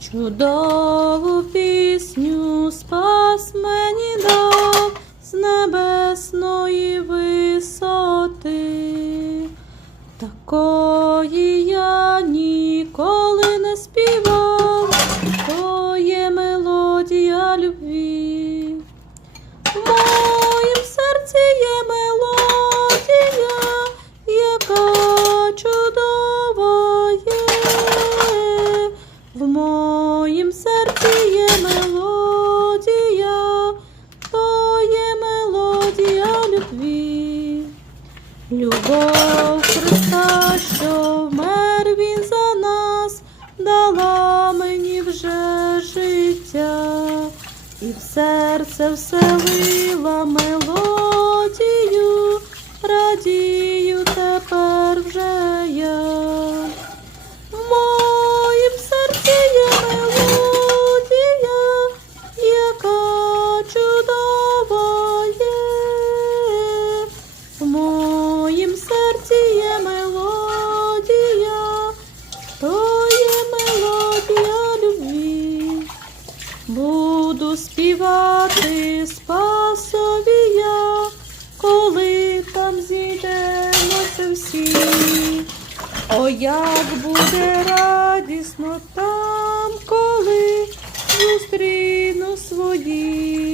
Чудову пісню спас мені дав з небесної висоти. Такої я ніколи не співав, Любов Христа, що вмер Він за нас, дала мені вже життя, і в серце вселила мелодію, співати спасові я, коли там зійдемося всі. О, як буде радісно там, коли зустріну свої